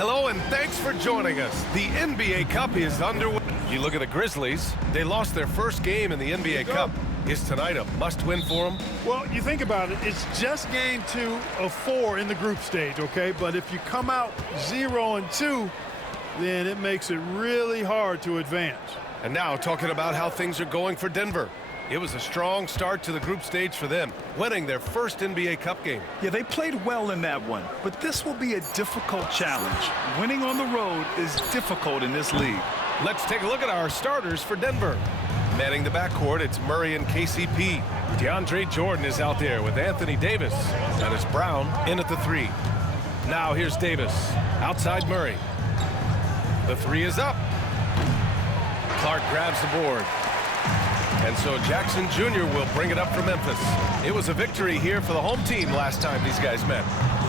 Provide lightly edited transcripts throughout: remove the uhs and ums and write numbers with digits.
Hello and thanks for joining us. The NBA Cup is underway. You look at the Grizzlies, they lost their first game in the NBA Cup. Is tonight a must-win for them? Well, you think about it, it's just game 2 of 4 in the group stage, okay? But if you come out 0-2, then it makes it really hard to advance. And now talking about how things are going for Denver. It was a strong start to the group stage for them, winning their first NBA Cup game. Yeah, they played well in that one, but this will be a difficult challenge. Winning on the road is difficult in this league. Let's take a look at our starters for Denver. Manning the backcourt, it's Murray and KCP. DeAndre Jordan is out there with Anthony Davis. And it's Brown in at the 3. Now here's Davis, outside Murray. The 3 is up. Clark grabs the board. And so Jackson Jr. will bring it up for Memphis. It was a victory here for the home team last time these guys met.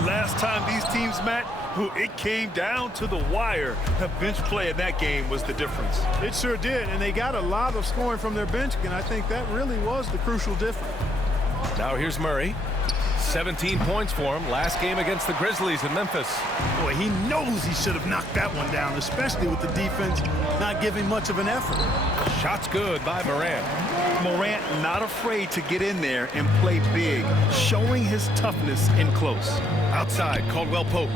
Last time these teams met, it came down to the wire. The bench play in that game was the difference. It sure did, and they got a lot of scoring from their bench, and I think that really was the crucial difference. Now here's Murray. 17 points for him last game against the Grizzlies in Memphis. Boy, he knows he should have knocked that one down, especially with the defense not giving much of an effort. Shot's good by Morant. Morant not afraid to get in there and play big, showing his toughness in close. Outside, Caldwell Pope.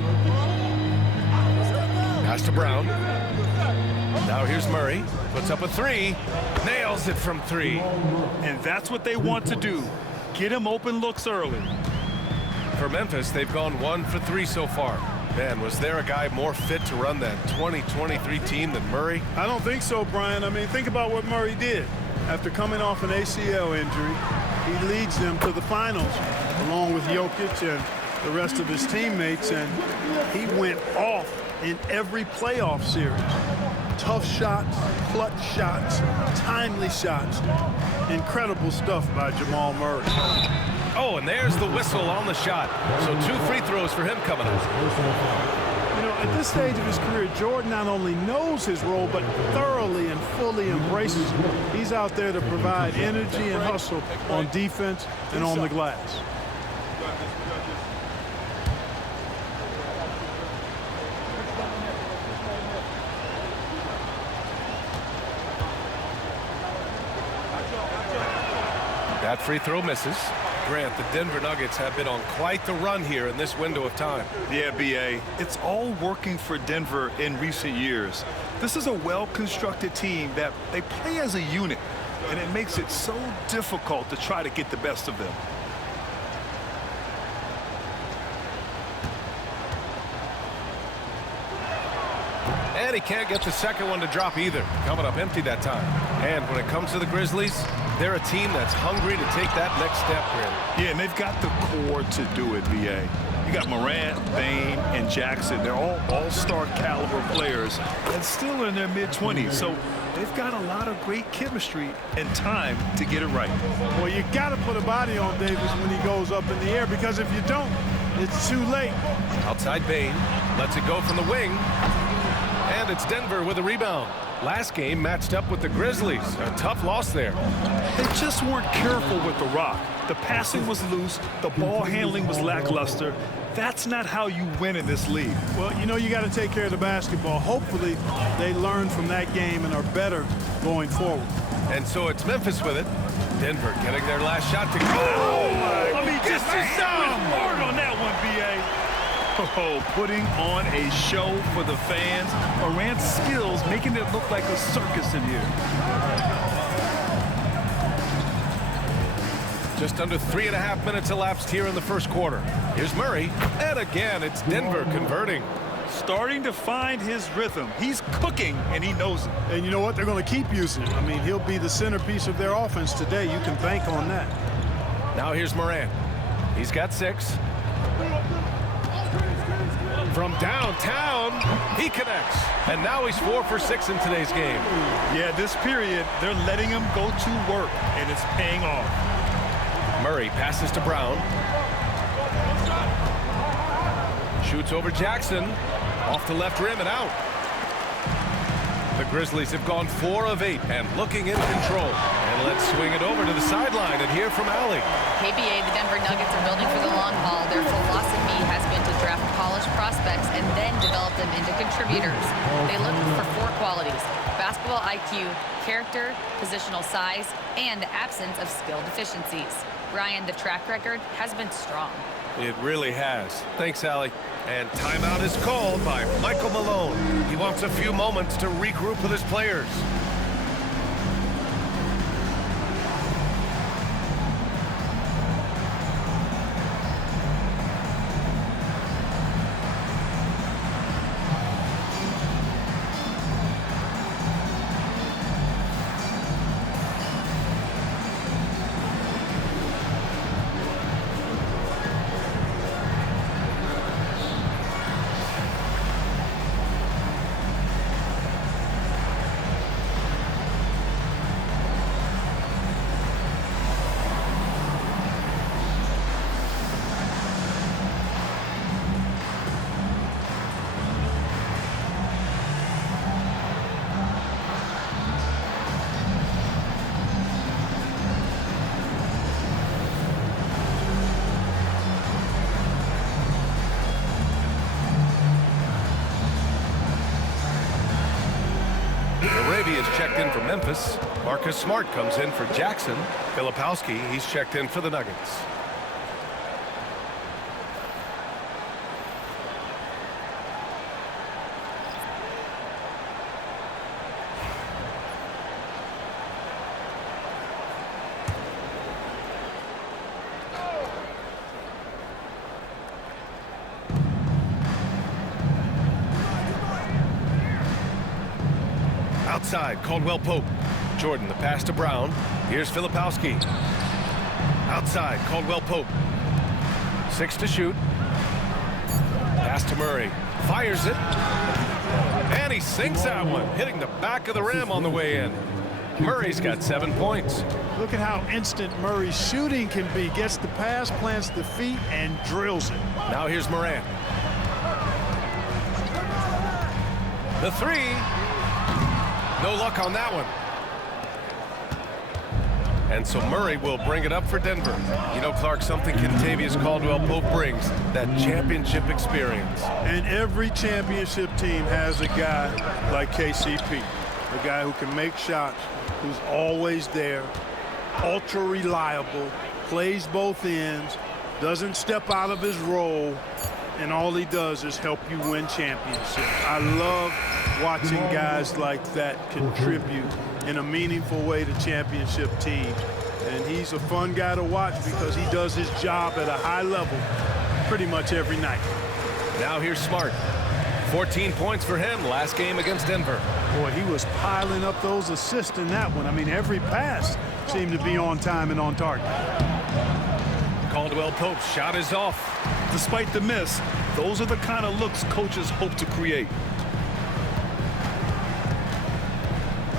Pass to Brown. Now here's Murray. Puts up a 3. Nails it from 3. And that's what they want to do. Get him open looks early. For Memphis, they've gone 1 for 3 so far. Man, was there a guy more fit to run that 2023 team than Murray? I don't think so, Brian. I mean, think about what Murray did. After coming off an ACL injury, he leads them to the finals along with Jokic and the rest of his teammates, and he went off in every playoff series. Tough shots, clutch shots, timely shots. Incredible stuff by Jamal Murray. Oh, and there's the whistle on the shot. So 2 free throws for him coming up. You know, at this stage of his career, Jordan not only knows his role, but thoroughly and fully embraces it. He's out there to provide energy and hustle on defense and on the glass. That free throw misses. Grant, the Denver Nuggets have been on quite the run here in this window of time. Yeah, B.A., it's all working for Denver in recent years. This is a well-constructed team that they play as a unit, and it makes it so difficult to try to get the best of them. And he can't get the second one to drop either. Coming up empty that time. And when it comes to the Grizzlies, they're a team that's hungry to take that next step, Grant. Yeah, and they've got the core to do it, B.A. You got Morant, Bane, and Jackson. They're all all-star caliber players and still in their mid-20s. So they've got a lot of great chemistry and time to get it right. Well, you got to put a body on Davis when he goes up in the air, because if you don't, it's too late. Outside Bane. Lets it go from the wing. And it's Denver with a rebound. Last game matched up with the Grizzlies. A tough loss there. They just weren't careful with the rock. The passing was loose. The ball handling was lackluster. That's not how you win in this league. Well, you know, you got to take care of the basketball. Hopefully, they learn from that game and are better going forward. And so it's Memphis with it. Denver getting their last shot to go. Oh, my. I mean, Just hard on that one, B.A. Oh, putting on a show for the fans. Morant's skills making it look like a circus in here. Just under 3.5 minutes elapsed here in the first quarter. Here's Murray. And again, it's Denver converting. Starting to find his rhythm. He's cooking, and he knows it. And you know what? They're going to keep using it. I mean, he'll be the centerpiece of their offense today. You can bank on that. Now here's Morant. He's got 6. From downtown, he connects. And now he's 4 for 6 in today's game. Yeah, this period, they're letting him go to work, and it's paying off. Murray passes to Brown. Shoots over Jackson. Off the left rim and out. The Grizzlies have gone 4 of 8 and looking in control. And let's swing it over to the sideline and hear from Allie. KBA, the Denver Nuggets are building for the long haul. Their philosophy has been to draft polished prospects and then develop them into contributors. They look for 4 qualities: basketball IQ, character, positional size, and the absence of skill deficiencies. Brian, the track record has been strong. It really has. Thanks, Allie. And timeout is called by Michael Malone. He wants a few moments to regroup with his players. Is checked in for Memphis. Marcus Smart comes in for Jackson. Filipowski, he's checked in for the Nuggets. Outside, Caldwell Pope. Jordan, the pass to Brown. Here's Filipowski. Outside, Caldwell Pope. 6 to shoot. Pass to Murray. Fires it. And he sinks that one, hitting the back of the rim on the way in. Murray's got 7 points. Look at how instant Murray's shooting can be. Gets the pass, plants the feet, and drills it. Now here's Morant. The 3. No luck on that one. And so Murray will bring it up for Denver. You know, Clark, something Kentavious Caldwell-Pope brings, that championship experience. And every championship team has a guy like KCP, a guy who can make shots, who's always there, ultra reliable, plays both ends, doesn't step out of his role, and all he does is help you win championships. I love watching guys like that contribute in a meaningful way to championship teams. And he's a fun guy to watch because he does his job at a high level pretty much every night. Now here's Smart. 14 points for him last game against Denver. Boy, he was piling up those assists in that one. I mean, every pass seemed to be on time and on target. Caldwell Pope's shot is off. Despite the miss, those are the kind of looks coaches hope to create.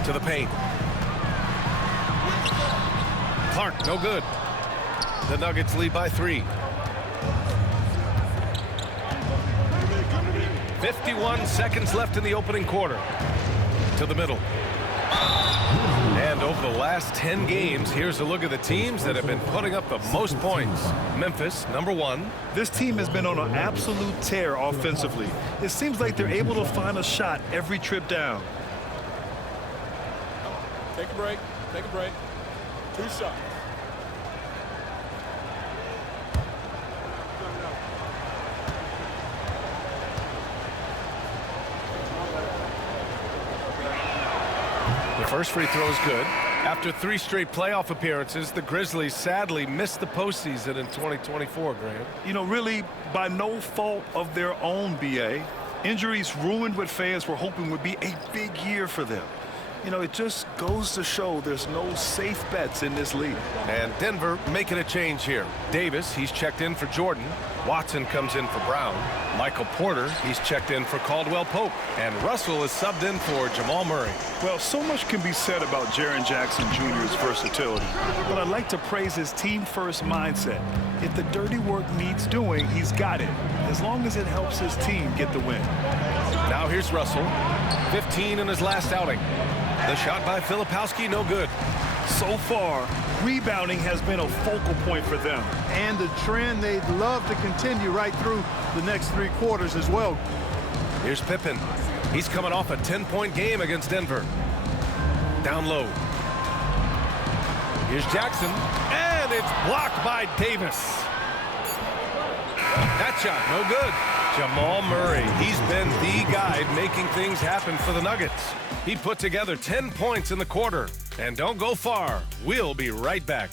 To the paint. Clark, no good. The Nuggets lead by 3. 51 seconds left in the opening quarter. To the middle. And over the last 10 games, here's a look at the teams that have been putting up the most points. Memphis, #1. This team has been on an absolute tear offensively. It seems like they're able to find a shot every trip down. Take a break. Take a break. 2 shots. The first free throw is good. After 3 straight playoff appearances, the Grizzlies sadly missed the postseason in 2024, Graham. You know, really, by no fault of their own, BA. Injuries ruined what fans were hoping would be a big year for them. You know, it just goes to show there's no safe bets in this league. And Denver making a change here. Davis, he's checked in for Jordan. Watson comes in for Brown. Michael Porter, he's checked in for Caldwell Pope. And Russell is subbed in for Jamal Murray. Well, so much can be said about Jaren Jackson Jr.'s versatility, but I'd like to praise his team-first mindset. If the dirty work needs doing, he's got it, as long as it helps his team get the win. Now here's Russell. 15 in his last outing. The shot by Filipowski, no good. So far, rebounding has been a focal point for them. And the trend they'd love to continue right through the next 3 quarters as well. Here's Pippen. He's coming off a 10-point game against Denver. Down low. Here's Jackson, and it's blocked by Davis. That shot, no good. Jamal Murray, he's been the guy making things happen for the Nuggets. He put together 10 points in the quarter. And don't go far. We'll be right back.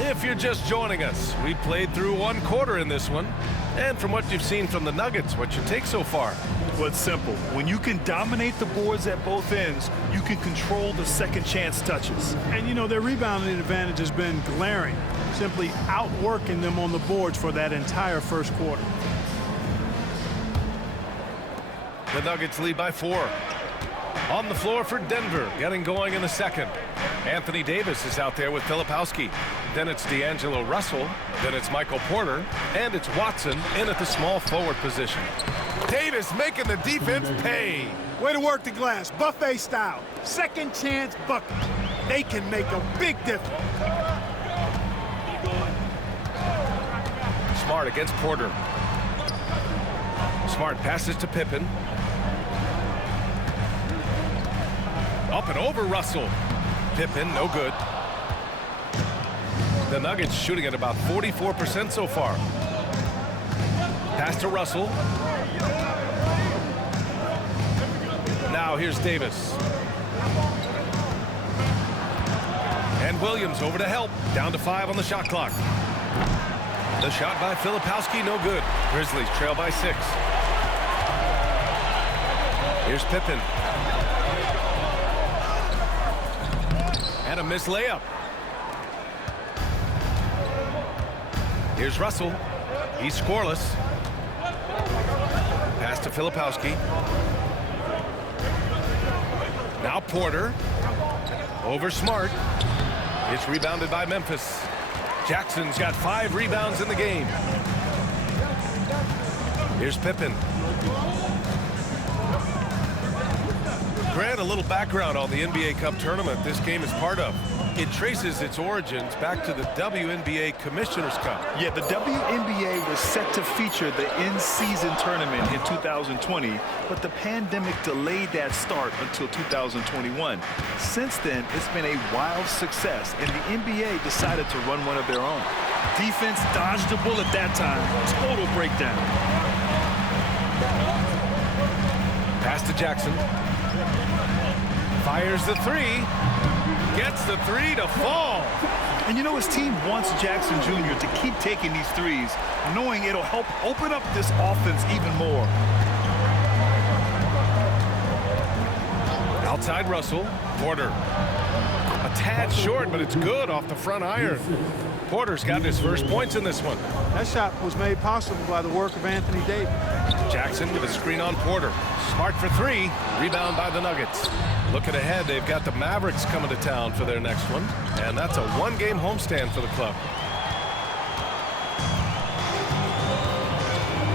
If you're just joining us, we played through 1 quarter in this one. And from what you've seen from the Nuggets, what's your take so far? Well, it's simple. When you can dominate the boards at both ends, you can control the second chance touches. And, you know, their rebounding advantage has been glaring, simply outworking them on the boards for that entire first quarter. The Nuggets lead by 4. On the floor for Denver, getting going in the second. Anthony Davis is out there with Filipowski. Then it's D'Angelo Russell. Then it's Michael Porter. And it's Watson in at the small forward position. Davis making the defense pay. Way to work the glass, buffet style. Second chance bucket. They can make a big difference. Smart against Porter. Smart passes to Pippen. Up and over Russell. Pippen, no good. The Nuggets shooting at about 44% so far. Pass to Russell. Now here's Davis. And Williams over to help. Down to 5 on the shot clock. The shot by Filipowski, no good. Grizzlies trail by 6. Here's Pippen. And a missed layup. Here's Russell. He's scoreless. Pass to Filipowski. Now Porter. Over Smart. It's rebounded by Memphis. Jackson's got 5 rebounds in the game. Here's Pippen. Grant, a little background on the NBA Cup tournament this game is part of. It traces its origins back to the WNBA Commissioner's Cup. Yeah, the WNBA was set to feature the in-season tournament in 2020, but the pandemic delayed that start until 2021. Since then, it's been a wild success, and the NBA decided to run one of their own. Defense dodged a bullet that time. Total breakdown. Pass to Jackson. Fires the 3. Gets the 3 to fall. And you know, his team wants Jackson Jr. to keep taking these threes, knowing it'll help open up this offense even more. Outside Russell. Porter. A tad short, but it's good off the front iron. Porter's got his first points in this one. That shot was made possible by the work of Anthony Davis. Jackson with a screen on Porter. Smart for 3. Rebound by the Nuggets. Looking ahead, they've got the Mavericks coming to town for their next one. And that's a 1-game homestand for the club.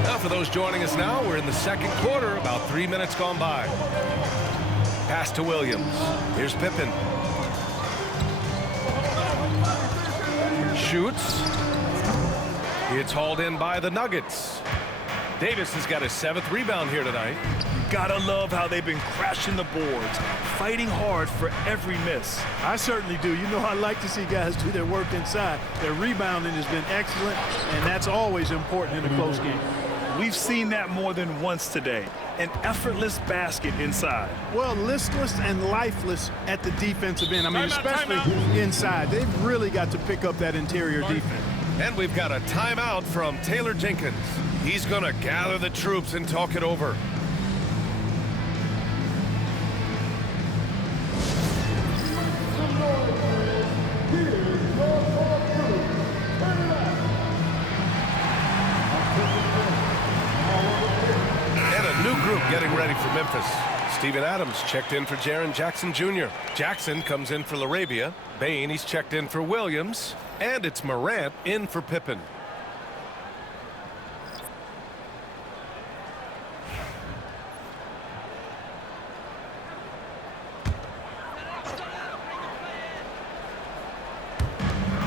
Now for those joining us now, we're in the second quarter, about 3 minutes gone by. Pass to Williams. Here's Pippen. Shoots. It's hauled in by the Nuggets. Davis has got his 7th rebound here tonight. Gotta love how they've been crashing the boards, fighting hard for every miss. I certainly do. You know, I like to see guys do their work inside. Their rebounding has been excellent, and that's always important in a close game. We've seen that more than once today. An effortless basket inside. Well, listless and lifeless at the defensive end. I mean, especially inside. They've really got to pick up that interior defense. And we've got a timeout from Taylor Jenkins. He's going to gather the troops and talk it over. And a new group getting ready for Memphis. Steven Adams checked in for Jaren Jackson Jr. Jackson comes in for LaRavia. Bane, he's checked in for Williams. And it's Morant in for Pippen.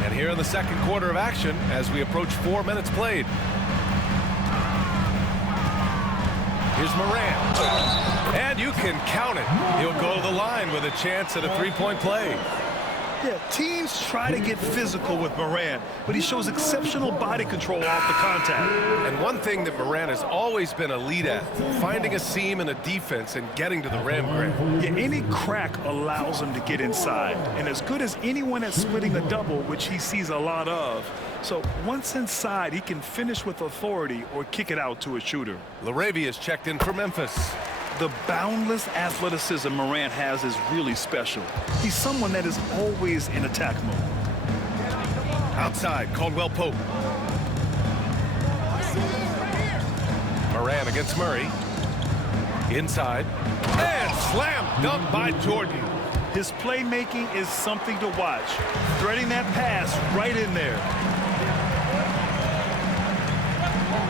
And here in the second quarter of action as we approach 4 minutes played. Here's Morant. And you can count it. He'll go to the line with a chance at a three-point play. Yeah, teams try to get physical with Morant, but he shows exceptional body control off the contact. And one thing that Morant has always been elite at, finding a seam in a defense and getting to the rim, Grant. Yeah, any crack allows him to get inside. And as good as anyone at splitting a double, which he sees a lot of. So once inside, he can finish with authority or kick it out to a shooter. LaRavia is checked in for Memphis. The boundless athleticism Morant has is really special. He's someone that is always in attack mode. Outside, Caldwell Pope. Morant against Murray. Inside. And slam dunk by Jordan. His playmaking is something to watch. Threading that pass right in there.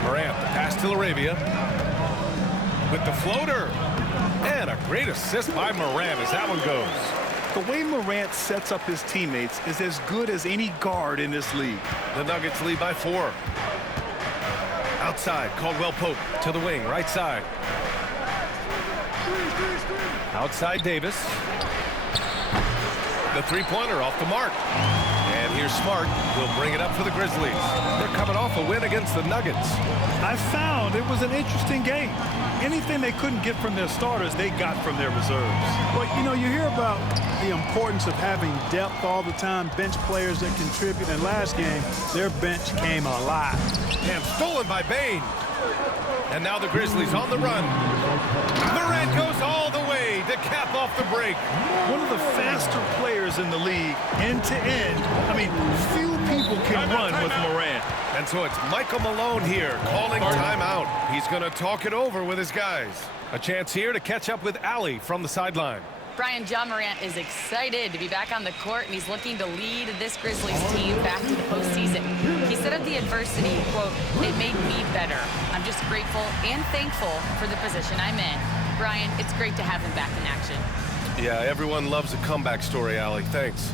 Morant, the pass to LaRavia. With the floater. And a great assist by Morant as that one goes. The way Morant sets up his teammates is as good as any guard in this league. The Nuggets lead by 4. Outside, Caldwell Pope to the wing, right side. Outside Davis. The three-pointer off the mark. And here's Smart. Will bring it up for the Grizzlies. They're coming off a win against the Nuggets. I found it was an interesting game. Anything they couldn't get from their starters, they got from their reserves. Well, you know, you hear about the importance of having depth all the time, bench players that contribute. And last game, their bench came alive. And stolen by Bane. And now the Grizzlies on the run. Morant goes all the way to cap off the break. One of the faster players in the league, end to end. I mean, few people can run with Morant. And so it's Michael Malone here calling timeout. He's going to talk it over with his guys. A chance here to catch up with Allie from the sideline. Brian, Ja Morant is excited to be back on the court, and he's looking to lead this Grizzlies team back to the postseason. He said of the adversity, quote, "It made me better. I'm just grateful and thankful for the position I'm in." Brian, it's great to have him back in action. Yeah, everyone loves a comeback story, Allie. Thanks.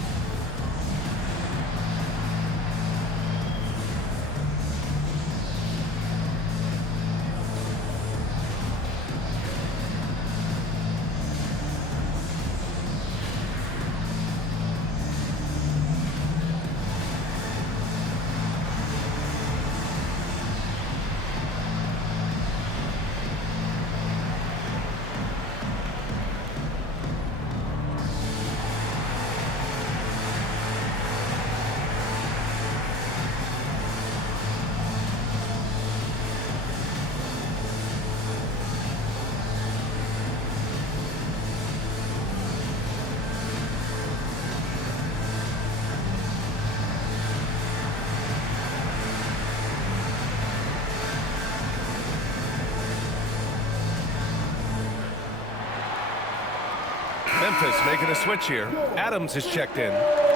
Memphis making a switch here. Adams is checked in.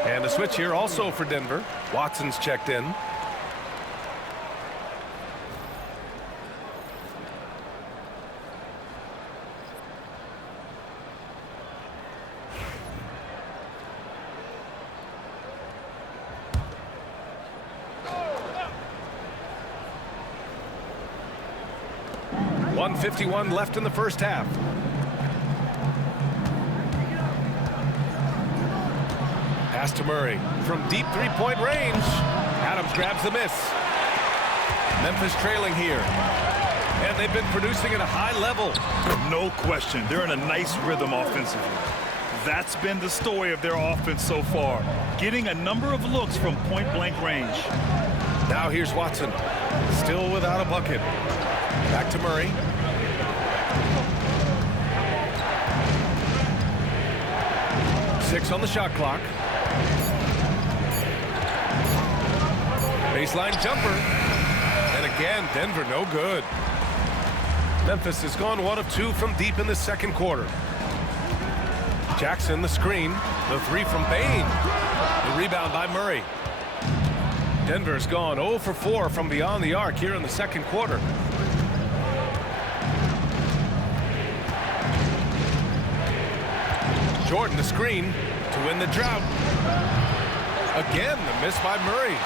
And a switch here also for Denver. Watson's checked in. .151 left in the first half. Pass to Murray from deep three-point range. Adams grabs the miss. Memphis trailing here. And they've been producing at a high level. No question. They're in a nice rhythm offensively. That's been the story of their offense so far. Getting a number of looks from point-blank range. Now here's Watson. Still without a bucket. Back to Murray. Six on the shot clock. Baseline jumper. And again, Denver no good. Memphis has gone 1 of 2 from deep in the second quarter. Jackson, the screen. The three from Bane. The rebound by Murray. Denver's gone 0 for 4 from beyond the arc here in the second quarter. Jordan, the screen to win the drought. Again, the miss by Murray.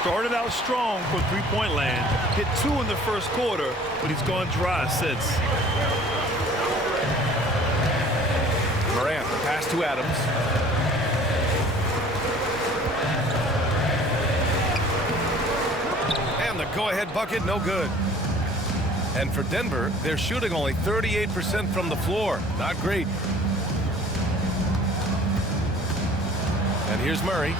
Started out strong for three-point land. Hit 2 in the first quarter, but he's gone dry since. Morant, the pass to Adams. And the go-ahead bucket, no good. And for Denver, they're shooting only 38% from the floor. Not great. And here's Murray.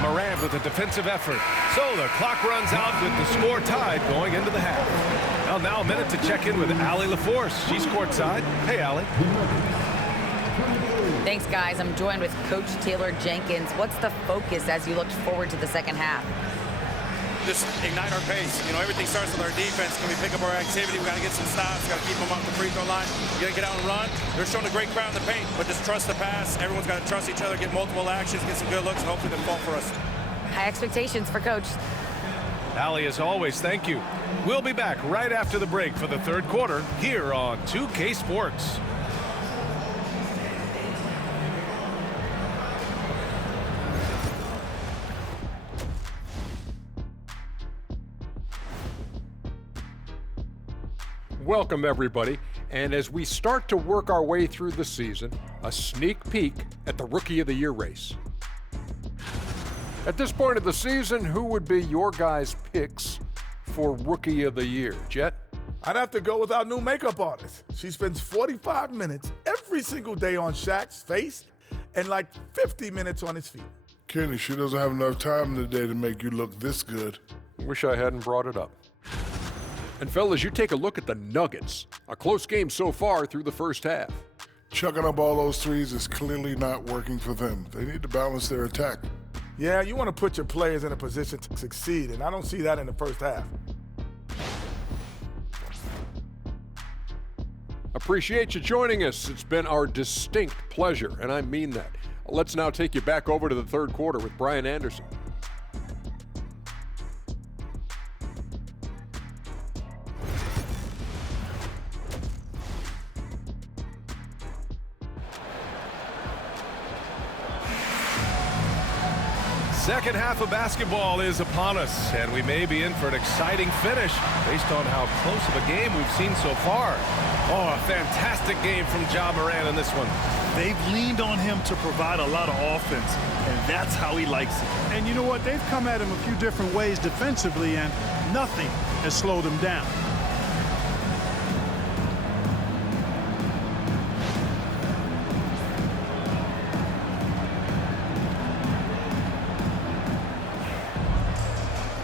Morant with a defensive effort. So the clock runs out with the score tied going into the half. Well, now a minute to check in with Allie LaForce. She's courtside. Hey, Allie. Thanks, guys. I'm joined with Coach Taylor Jenkins. What's the focus as you look forward to the second half? Just ignite our pace. You know, everything starts with our defense. Can we pick up our activity? We got to get some stops. Got to keep them off the free throw line. You got to get out and run. They're showing a great crowd in the paint, but just trust the pass. Everyone's got to trust each other, get multiple actions, get some good looks, and hopefully they fall for us. High expectations for Coach. Allie, as always, thank you. We'll be back right after the break for the third quarter here on 2K Sports. Welcome, everybody. And as we start to work our way through the season, a sneak peek at the Rookie of the Year race. At this point of the season, who would be your guys' picks for Rookie of the Year? Jet? I'd have to go with our new makeup artist. She spends 45 minutes every single day on Shaq's face and like 50 minutes on his feet. Kenny, she doesn't have enough time in the day to make you look this good. Wish I hadn't brought it up. And fellas, you take a look at the Nuggets. A close game so far through the first half. Chucking up all those threes is clearly not working for them. They need to balance their attack. Yeah, you want to put your players in a position to succeed, and I don't see that in the first half. Appreciate you joining us. It's been our distinct pleasure, and I mean that. Let's now take you back over to the third quarter with Brian Anderson. Second half of basketball is upon us, and we may be in for an exciting finish based on how close of a game we've seen so far. Oh, a fantastic game from Ja Morant in this one. They've leaned on him to provide a lot of offense, and that's how he likes it. And you know what? They've come at him a few different ways defensively, and nothing has slowed him down.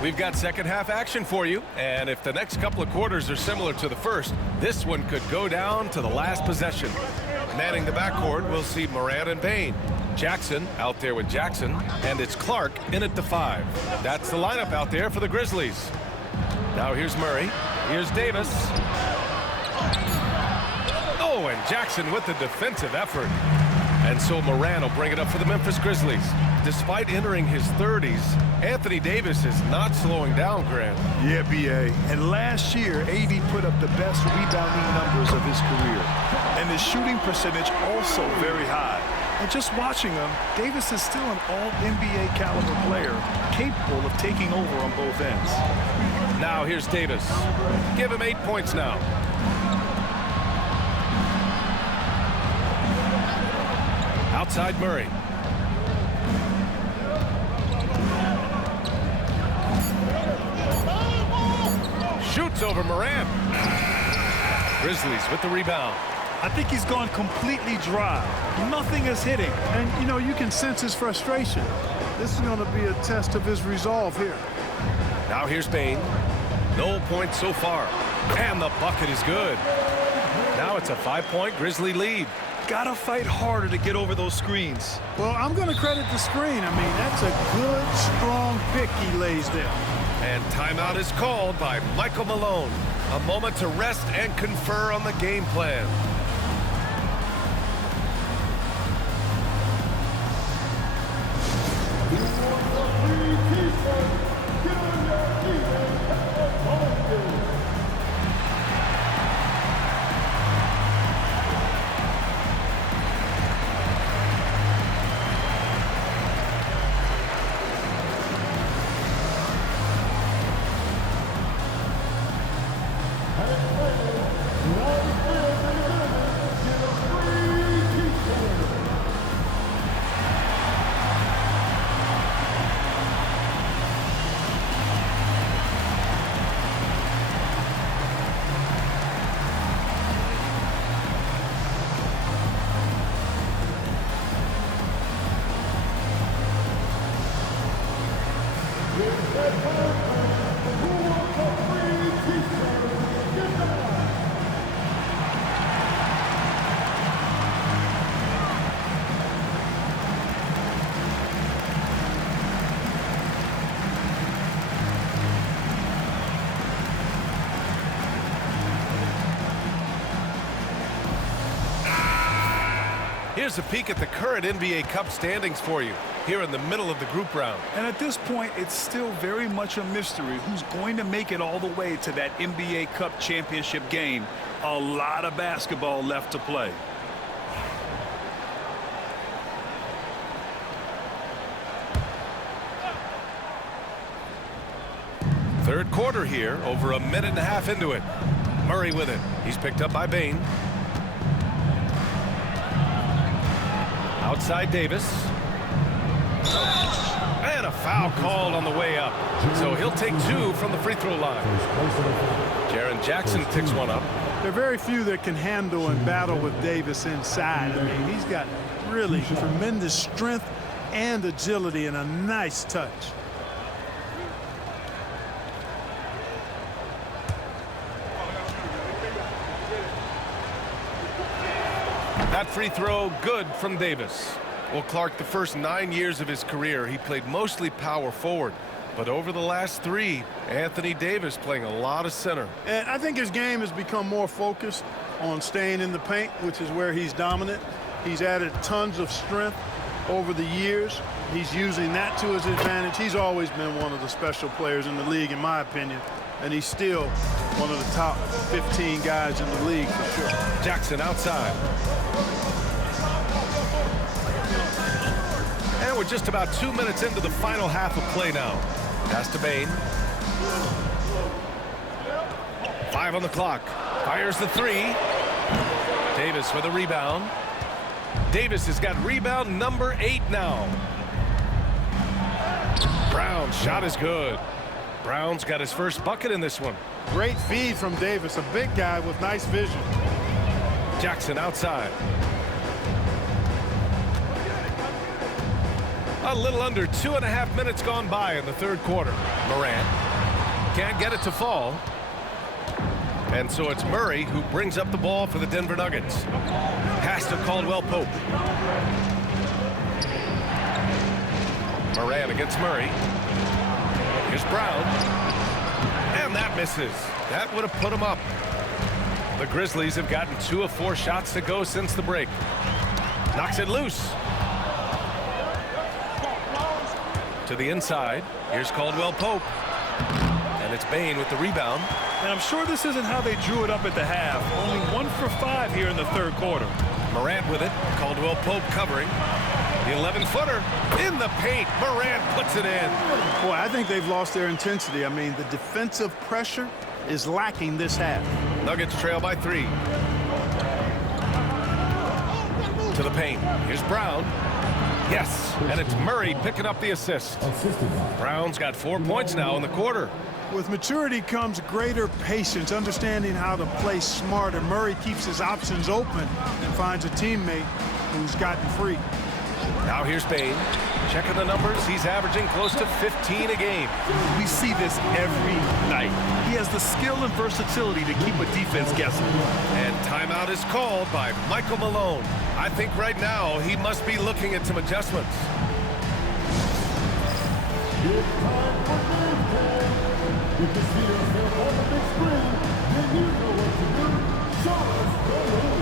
We've got second half action for you, and if the next couple of quarters are similar to the first, this one could go down to the last possession. Manning the backcourt, we'll see Morant and Bane. Jackson out there with Jackson, and it's Clark in at the 5. That's the lineup out there for the Grizzlies. Now here's Murray, here's Davis. Oh, and Jackson with the defensive effort. And so Morant will bring it up for the Memphis Grizzlies. Despite entering his 30s, Anthony Davis is not slowing down, Grant. Yeah, B.A. And last year, AD put up the best rebounding numbers of his career. And his shooting percentage also very high. And just watching him, Davis is still an all-NBA caliber player, capable of taking over on both ends. Now here's Davis. Give him 8 points now. Outside Murray. Shoots over Morant. Grizzlies with the rebound. I think he's gone completely dry. Nothing is hitting. And, you know, you can sense his frustration. This is going to be a test of his resolve here. Now here's Bane. No points so far. And the bucket is good. Now it's a 5-point Grizzly lead. Gotta fight harder to get over those screens. Well, I'm going to credit the screen. I mean, that's a good, strong pick he lays there. And timeout is called by Michael Malone. A moment to rest and confer on the game plan. Here's a peek at the current NBA Cup standings for you here in the middle of the group round. And at this point, it's still very much a mystery who's going to make it all the way to that NBA Cup championship game. A lot of basketball left to play. Third quarter here, over a minute and a half into it. Murray with it. He's picked up by Bane. Outside Davis. And a foul called on the way up. So he'll take two from the free throw line. Jaren Jackson picks one up. There are very few that can handle and battle with Davis inside. I mean, he's got really tremendous strength and agility and a nice touch. That free throw good from Davis. Well, Clark, the first 9 years of his career, he played mostly power forward. But over the last 3, Anthony Davis playing a lot of center. And I think his game has become more focused on staying in the paint, which is where he's dominant. He's added tons of strength over the years. He's using that to his advantage. He's always been one of the special players in the league, in my opinion. And he's still one of the top 15 guys in the league for sure. Jackson outside. And we're just about 2 minutes into the final half of play now. Pass to Bane. 5 on the clock. Fires the 3. Davis with a rebound. Davis has got rebound number 8 now. Brown's shot is good. Brown's got his first bucket in this one. Great feed from Davis, a big guy with nice vision. Jackson outside. A little under 2.5 minutes gone by in the third quarter. Morant can't get it to fall. And so it's Murray who brings up the ball for the Denver Nuggets. Pass to Caldwell Pope. Morant against Murray. Here's Brown. And that misses. That would have put him up. The Grizzlies have gotten 2 of 4 shots to go since the break. Knocks it loose. To the inside. Here's Caldwell Pope. And it's Bane with the rebound. And I'm sure this isn't how they drew it up at the half. Only 1 for 5 here in the third quarter. Morant with it. Caldwell Pope covering. The 11-footer in the paint. Morant puts it in. Boy, I think they've lost their intensity. I mean, the defensive pressure is lacking this half. Nuggets trail by 3. To the paint. Here's Brown. Yes, and it's Murray picking up the assist. Brown's got 4 points now in the quarter. With maturity comes greater patience, understanding how to play smarter. Murray keeps his options open and finds a teammate who's gotten free. Now here's Bane. Checking the numbers, he's averaging close to 15 a game. We see this every night. He has the skill and versatility to keep a defense guessing. And timeout is called by Michael Malone. I think right now he must be looking at some adjustments. If you see yourself on the big screen, then you know what to do. Show us the way.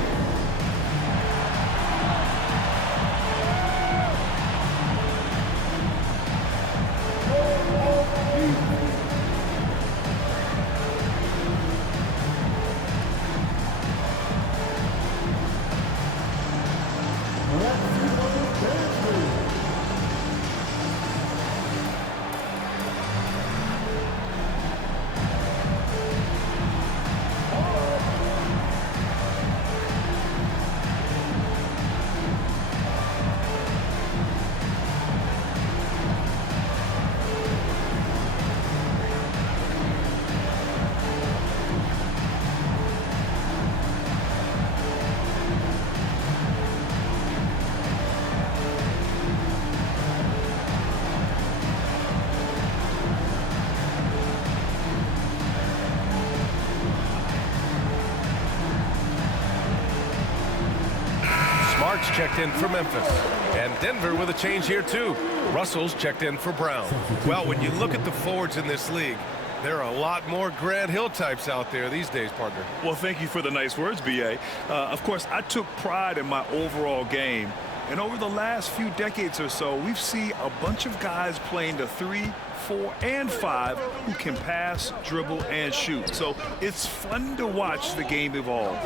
Smart's checked in for Memphis. And Denver with a change here, too. Russell's checked in for Brown. Well, when you look at the forwards in this league, there are a lot more Grant Hill types out there these days, partner. Well, thank you for the nice words, B.A. Of course, I took pride in my overall game. And over the last few decades or so, we've seen a bunch of guys playing the 3, 4, and 5 who can pass, dribble, and shoot. So it's fun to watch the game evolve.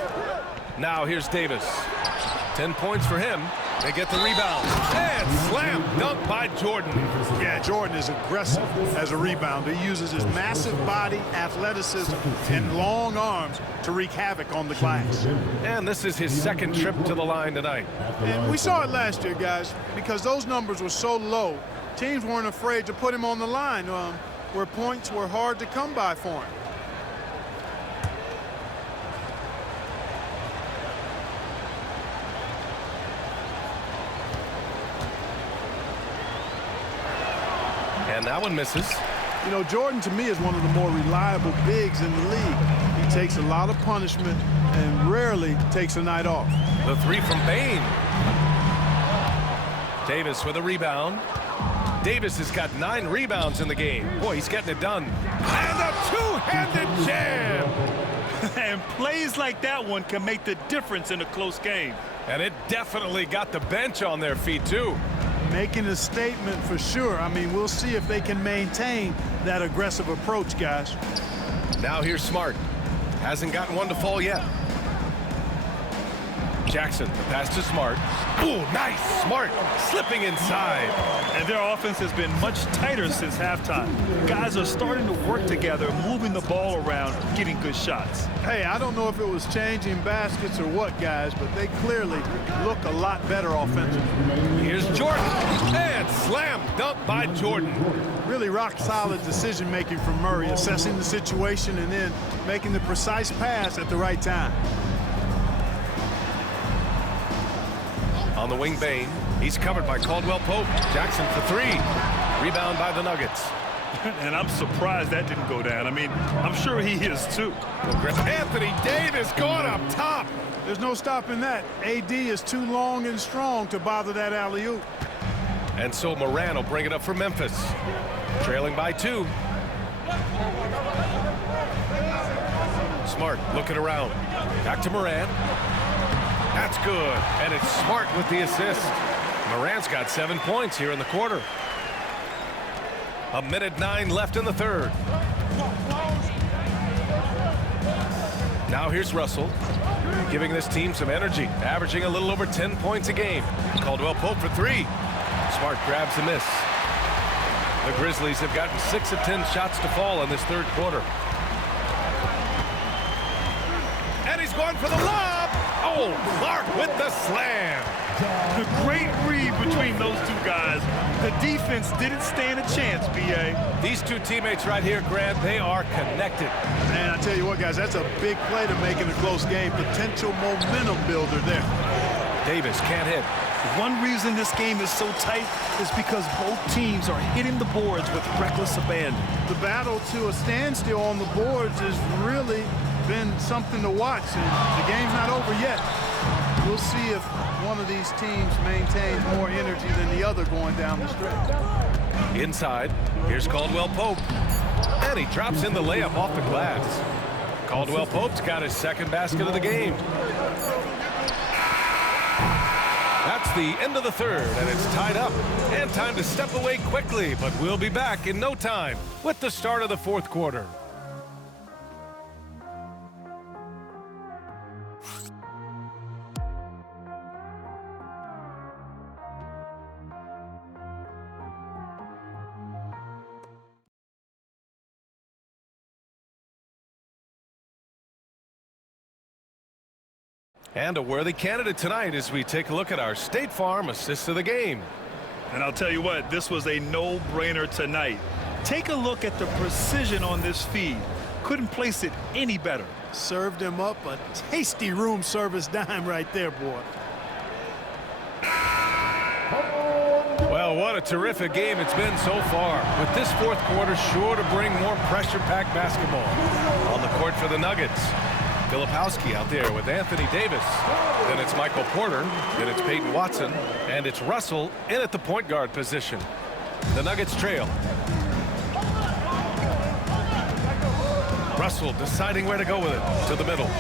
Now here's Davis. 10 points for him. They get the rebound. And slam dunk by Jordan. Yeah, Jordan is aggressive as a rebounder. He uses his massive body, athleticism, and long arms to wreak havoc on the glass. And this is his second trip to the line tonight. And we saw it last year, guys, because those numbers were so low. Teams weren't afraid to put him on the line where points were hard to come by for him. And that one misses. You know, Jordan, to me, is one of the more reliable bigs in the league. He takes a lot of punishment and rarely takes a night off. The three from Bane. Davis with a rebound. Davis has got 9 rebounds in the game. Boy, he's getting it done. And a two-handed jam. And plays like that one can make the difference in a close game. And it definitely got the bench on their feet, too. Making a statement for sure. I mean, we'll see if they can maintain that aggressive approach, guys. Now here's Smart. Hasn't gotten one to fall yet. Jackson, the pass to Smart. Ooh, nice. Smart slipping inside. And their offense has been much tighter since halftime. Guys are starting to work together, moving the ball around, getting good shots. Hey, I don't know if it was changing baskets or what, guys, but they clearly look a lot better offensively. Here's Jordan. And slam dunk by Jordan. Really rock-solid decision-making from Murray, assessing the situation and then making the precise pass at the right time. On the wing, Bane. He's covered by Caldwell Pope. Jackson for 3. Rebound by the Nuggets. And I'm surprised that didn't go down. I mean, I'm sure he is too. Anthony Davis going up top. There's no stopping that. AD is too long and strong to bother that alley-oop. And so Moran will bring it up for Memphis. Trailing by 2. Smart looking around. Back to Moran. That's good. And it's Smart with the assist. Moran's got 7 points here in the quarter. 1:09 left in the third. Now here's Russell, giving this team some energy, averaging a little over 10 points a game. Caldwell Pope for 3. Smart grabs the miss. The Grizzlies have gotten 6 of 10 shots to fall in this third quarter. And he's going for the lob. Oh, Clark with the slam. The great read between those two guys. The defense didn't stand a chance, B.A. These two teammates right here, Grant, they are connected. Man, I tell you what, guys, that's a big play to make in a close game. Potential momentum builder there. Davis can't hit. One reason this game is so tight is because both teams are hitting the boards with reckless abandon. The battle to a standstill on the boards has really been something to watch, and the game's not over yet. We'll see if one of these teams maintains more energy than the other going down the stretch. Inside, here's Caldwell Pope. And he drops in the layup off the glass. Caldwell Pope's got his second basket of the game. That's the end of the third, and it's tied up. And time to step away quickly, but we'll be back in no time with the start of the fourth quarter. And a worthy candidate tonight as we take a look at our State Farm assist of the game. And I'll tell you what, this was a no-brainer tonight. Take a look at the precision on this feed. Couldn't place it any better. Served him up a tasty room service dime right there, boy. Well, what a terrific game it's been so far. With this fourth quarter sure to bring more pressure-packed basketball. On the court for the Nuggets, Filipowski out there with Anthony Davis. Then it's Michael Porter. Then it's Peyton Watson. And it's Russell in at the point guard position. The Nuggets trail. Russell deciding where to go with it. To the middle.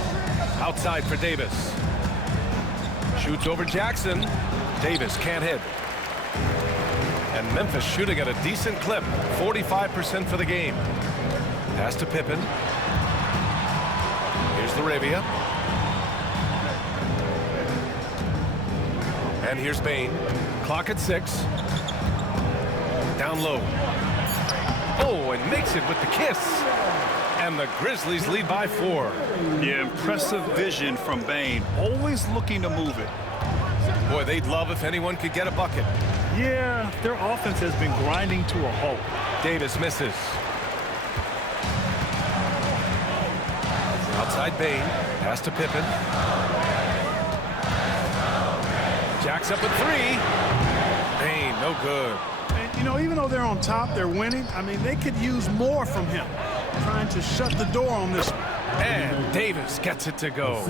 Outside for Davis. Shoots over Jackson. Davis can't hit. And Memphis shooting at a decent clip. 45% for the game. Pass to Pippen. Here's LaRavia. And here's Bane. Clock at 6. Down low. Oh, and makes it with the kiss. And the Grizzlies lead by 4. Yeah, impressive vision from Bane. Always looking to move it. Boy, they'd love if anyone could get a bucket. Yeah, their offense has been grinding to a halt. Davis misses. Outside Bane. Pass to Pippen. Jacks up at 3. Bane, no good. And, you know, even though they're on top, they're winning. I mean, they could use more from him. Trying to shut the door on this. And Davis gets it to go.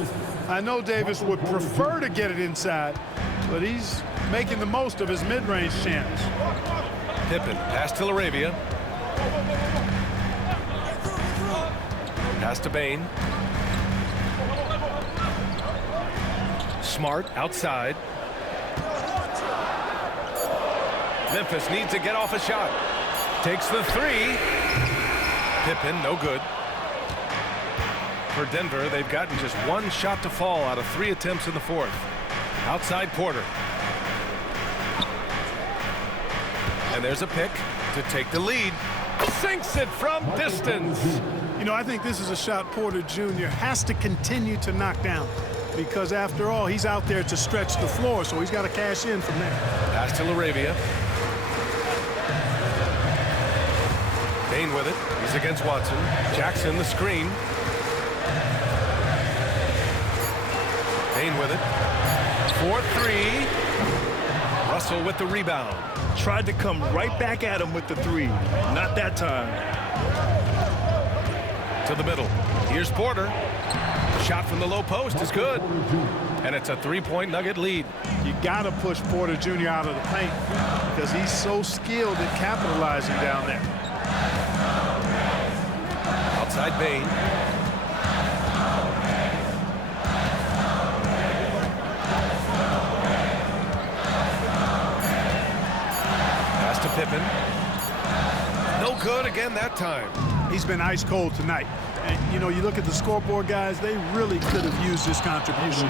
I know Davis would prefer to get it inside, but he's making the most of his mid-range chance. Pippen, pass to LaRavia. Pass to Bane. Smart outside. Memphis needs to get off a shot. Takes the 3. Pippen, no good. For Denver, they've gotten just 1 shot to fall out of 3 attempts in the fourth. Outside Porter. And there's a pick to take the lead. Sinks it from distance. You know, I think this is a shot Porter Jr. has to continue to knock down because, after all, he's out there to stretch the floor, so he's got to cash in from there. Pass to LaRavia. Bane with it. He's against Watson. Jackson the screen. Bane with it. 4-3. Russell with the rebound. Tried to come right back at him with the 3. Not that time. To the middle. Here's Porter. The shot from the low post is good. And it's a 3-point Nugget lead. You got to push Porter Jr. out of the paint because he's so skilled at capitalizing down there. Outside Bane. Pass to Pippen. No good again that time. He's been ice cold tonight. And, you know, you look at the scoreboard, guys, they really could have used his contribution.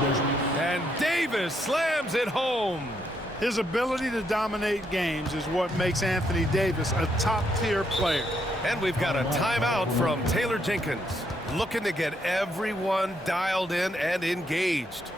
And Davis slams it home. His ability to dominate games is what makes Anthony Davis a top-tier player. And we've got a timeout from Taylor Jenkins, looking to get everyone dialed in and engaged.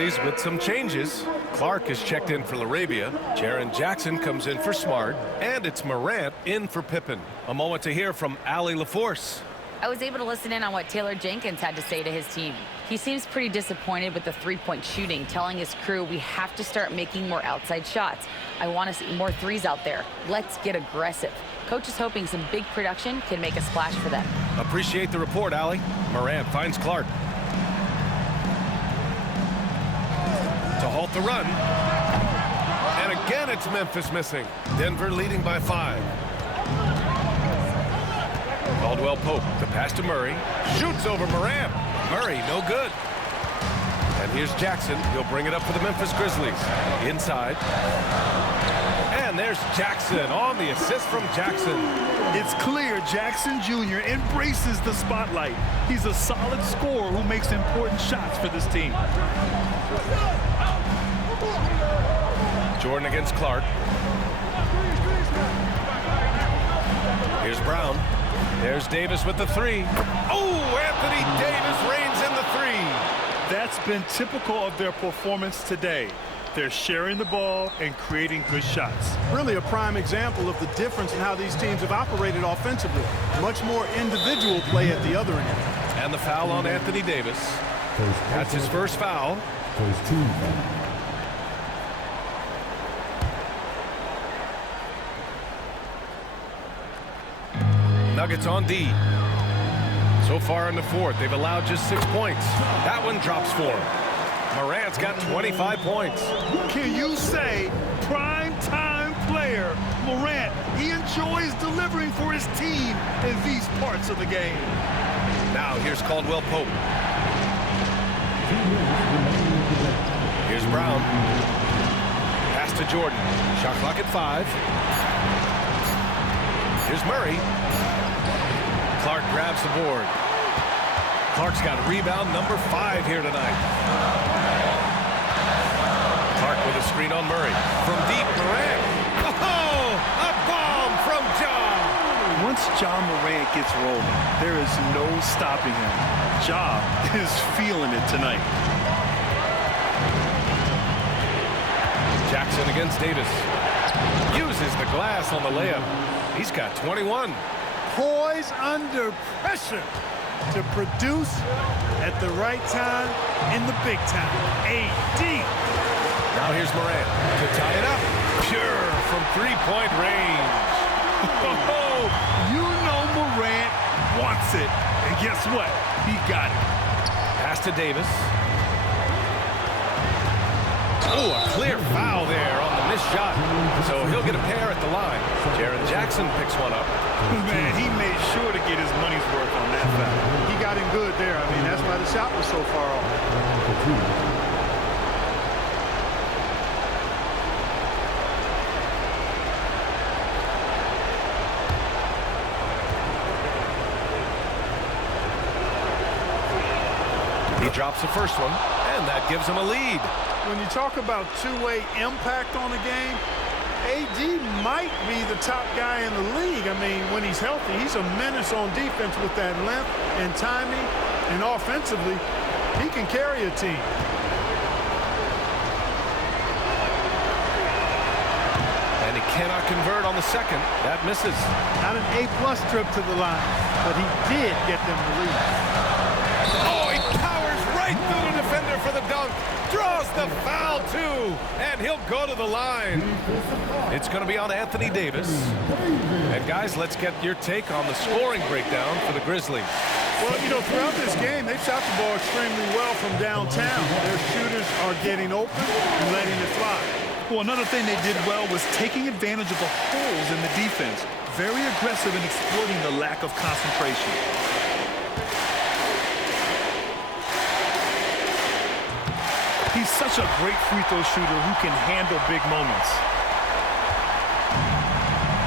Grizzlies with some changes. Clark is checked in for Laravia. Jaren Jackson comes in for Smart. And it's Morant in for Pippen. A moment to hear from Allie LaForce. I was able to listen in on what Taylor Jenkins had to say to his team. He seems pretty disappointed with the three-point shooting, telling his crew we have to start making more outside shots. I want to see more threes out there. Let's get aggressive. Coach is hoping some big production can make a splash for them. Appreciate the report, Allie. Morant finds Clark. To halt the run. And again, it's Memphis missing. Denver leading by 5. Caldwell Pope, the pass to Murray. Shoots over Morant. Murray, no good. And here's Jackson. He'll bring it up for the Memphis Grizzlies. Inside. And there's Jackson on the assist from Jackson. It's clear Jackson Jr. embraces the spotlight. He's a solid scorer who makes important shots for this team. Jordan against Clark. Here's Brown. There's Davis with the 3. Oh, Anthony Davis reigns in the 3. That's been typical of their performance today. They're sharing the ball and creating good shots. Really a prime example of the difference in how these teams have operated offensively. Much more individual play at the other end. And the foul on Anthony Davis. That's his first foul. First team foul. Nuggets on D. So far in the fourth, they've allowed just 6 points. That one drops for him. Morant's got 25 points. Can you say prime time player Morant? He enjoys delivering for his team in these parts of the game. Now here's Caldwell Pope. Here's Brown. Pass to Jordan. Shot clock at 5. Here's Murray. Clark grabs the board. Clark's got rebound number 5 here tonight. Clark with a screen on Murray. From deep, Morant. Oh, a bomb from Ja. Once Ja Morant gets rolling, there is no stopping him. Ja is feeling it tonight. Jackson against Davis. Uses the glass on the layup. He's got 21. Poise under pressure to produce at the right time in the big time. AD. Now here's Morant to tie it up. Pure from three-point range. Oh, you know Morant wants it. And guess what? He got it. Pass to Davis. Oh, a clear foul there on the missed shot. So he'll get a pair at the line. Jaren Jackson picks one up. Man, he made sure to get his money's worth on that foul. He got him good there. I mean, that's why the shot was so far off. He drops the first one, and that gives him a lead. When you talk about two-way impact on a game, AD might be the top guy in the league. I mean, when he's healthy, he's a menace on defense with that length and timing, and offensively, he can carry a team. And he cannot convert on the second. That misses. Not an A-plus trip to the line, but he did get them the lead. Oh, he powers right through the defender for the dunk. Draws the foul, too. And he'll go to the line. It's going to be on Anthony Davis. And, guys, let's get your take on the scoring breakdown for the Grizzlies. Well, you know, throughout this game, they've shot the ball extremely well from downtown. Their shooters are getting open and letting it fly. Well, another thing they did well was taking advantage of the holes in the defense. Very aggressive in exploiting the lack of concentration. He's such a great free throw shooter who can handle big moments.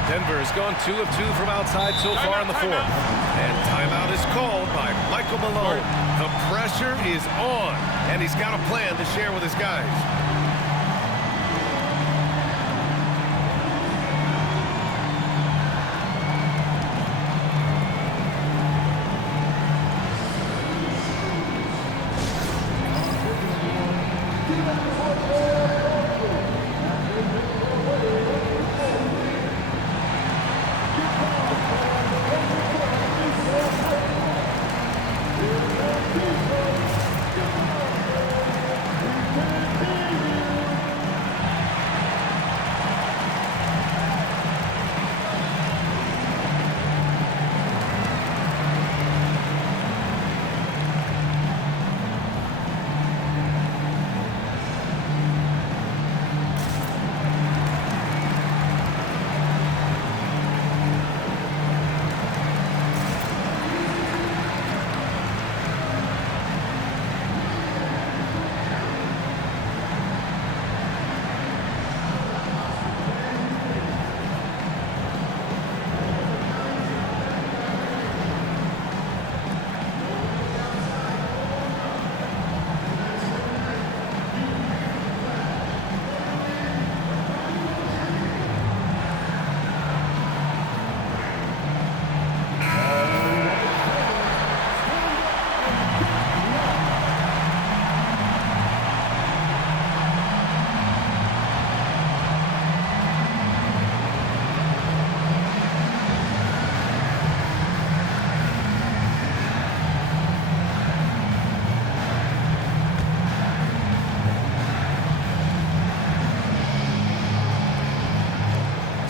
Denver has gone 2 of 2 from outside so far in the fourth. And timeout is called by Michael Malone. The pressure is on, and he's got a plan to share with his guys.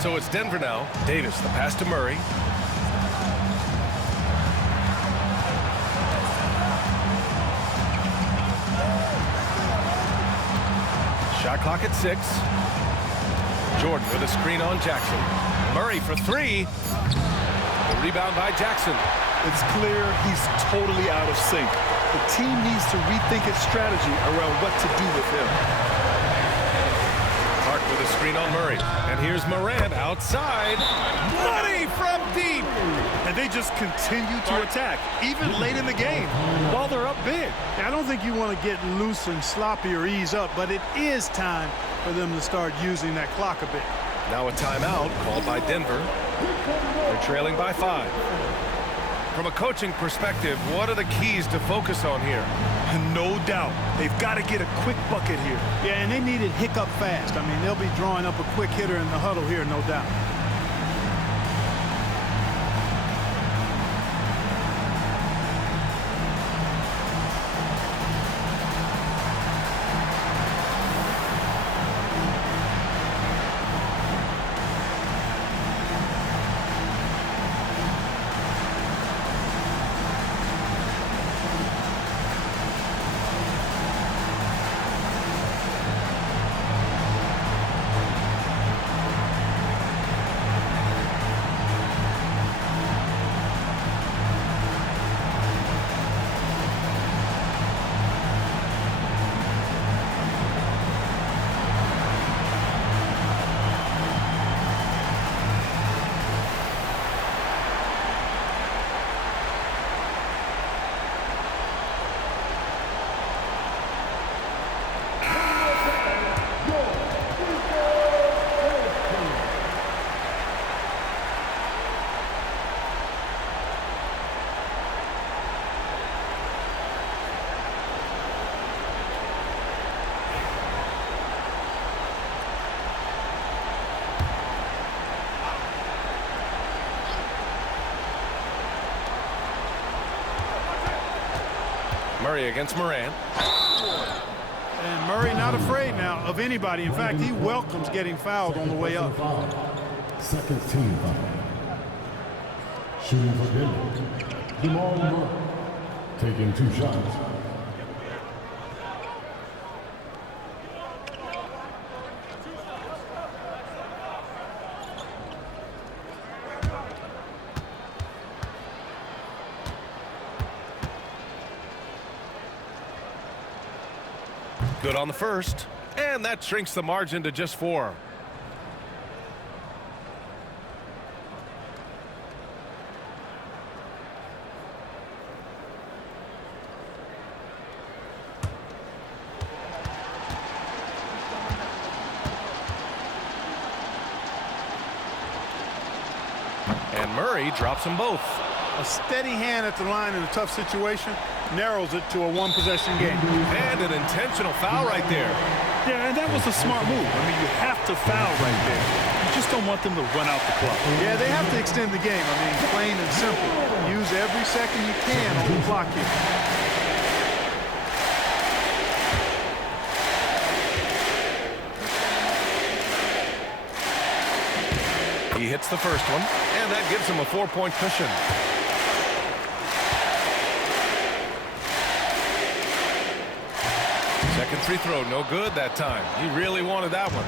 So it's Denver now. Davis, the pass to Murray. Shot clock at 6. Jordan with a screen on Jackson. Murray for 3. The rebound by Jackson. It's clear he's totally out of sync. The team needs to rethink its strategy around what to do with him. Clark with a screen on Murray. And here's Morant outside. Money from deep. And they just continue to attack, even late in the game, while they're up big. I don't think you want to get loose and sloppy or ease up, but it is time for them to start using that clock a bit. Now a timeout called by Denver. They're trailing by 5. From a coaching perspective, what are the keys to focus on here? No doubt. They've got to get a quick bucket here. Yeah, and they need it hiccup fast. I mean, they'll be drawing up a quick hitter in the huddle here, no doubt. Murray against Morant. And Murray not afraid now of anybody. In fact, he welcomes getting fouled on the way up. Second team foul. Shooting for Denver, Jamal Murray. Taking 2 shots. Good on the first, and that shrinks the margin to just 4. And Murray drops them both. A steady hand at the line in a tough situation narrows it to a 1-possession game. And an intentional foul right there. Yeah, and that was a smart move. I mean, you have to foul right there. You just don't want them to run out the clock. Yeah, they have to extend the game. I mean, plain and simple. Use every second you can on the clock here. He hits the first one, and that gives him a 4-point cushion. Second free throw, no good that time. He really wanted that one.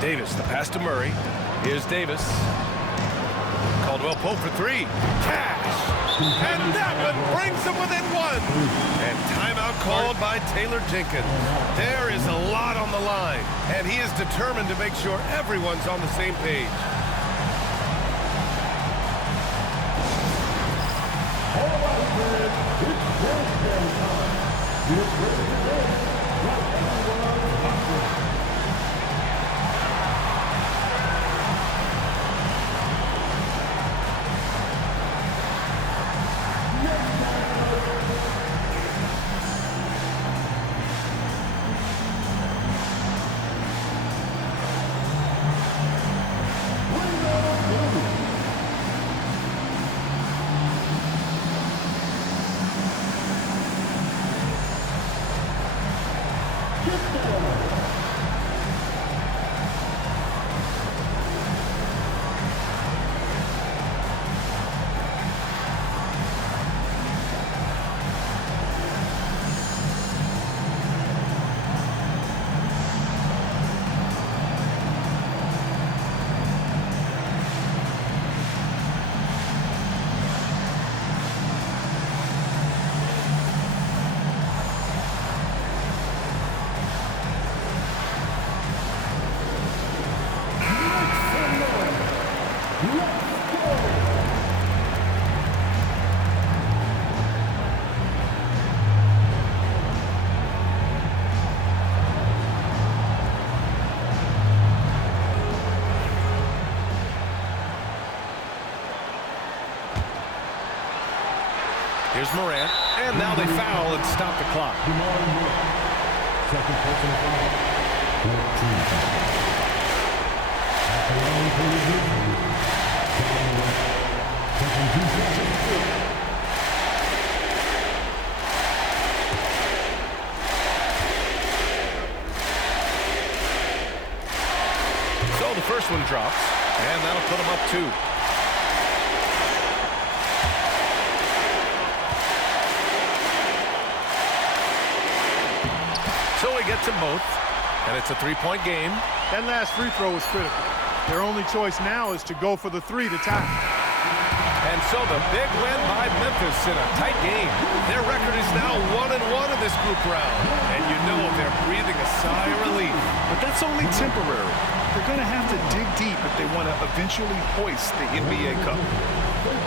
Davis, the pass to Murray. Here's Davis. Caldwell Pope for 3. Cash! And that one brings him within 1. And timeout called by Taylor Jenkins. There is a lot on the line, and he is determined to make sure everyone's on the same page. All right, man. It's game time. Get ready to go. Right everyone. Here's Morant, and now they foul and stop the clock. Second personal foul. 14. At the line for Virginia, John Morant. Second 2 seconds. So the first one drops, and that'll put them up 2. So he gets them both, and it's a 3-point game. That last free throw was critical. Their only choice now is to go for the 3 to tie. And so the big win by Memphis in a tight game. Their record is now 1-1 in this group round. And you know they're breathing a sigh of relief. But that's only temporary. They're going to have to dig deep if they want to eventually hoist the NBA Cup.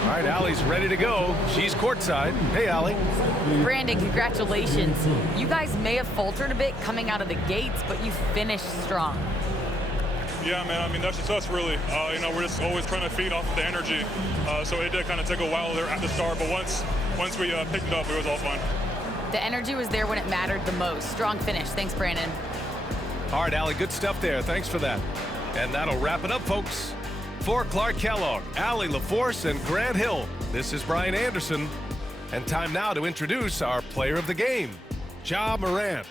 All right, Allie's ready to go. She's courtside. Hey, Allie. Brandon, congratulations. You guys may have faltered a bit coming out of the gates, but you finished strong. Yeah, man, I mean, that's just us, really. You know, we're just always trying to feed off of the energy. So it did kind of take a while there at the start, but once we picked it up, it was all fun. The energy was there when it mattered the most. Strong finish. Thanks, Brandon. All right, Allie, good stuff there. Thanks for that. And that'll wrap it up, folks. For Clark Kellogg, Allie LaForce, and Grant Hill, this is Brian Anderson. And time now to introduce our player of the game, Ja Morant.